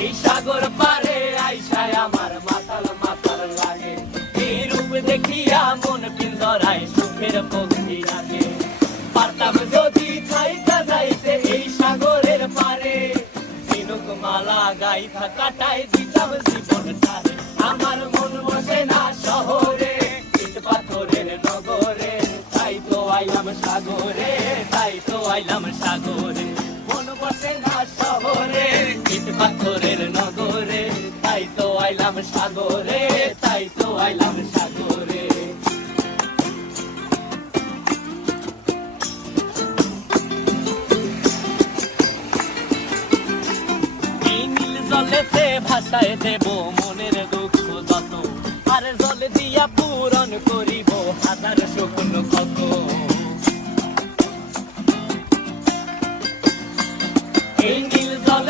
এই সাগর পারে আইসায় আমার মাতাল মাতাল লাগে, এই রূপ দেখিয়া মন পিঞ্জরায় সুখের পক্ষী রাখে। পারতাম যদি থাইকা যাইতে এই সাগরের পারে, ঝিনুক মালা গাইথা কাটায় দিতাম জীবনটারে। আমার মন বসে না শহরে, ইট পাথরের নগরে, তাই তো আইলাম সাগরে, তাই তো আইলাম সাগরে। মন বসে না শহরে, ইট পাথরের নগরে, তাই তো আইলাম সাগরে, তাই তো আইলাম সাগরে। এই নীল জলেতে ভাসায় দেব মনের দুঃখ যত, আর জল দিয়া পূরণ করিব হাজার শুকনো ক্ষত। এই নীল জলে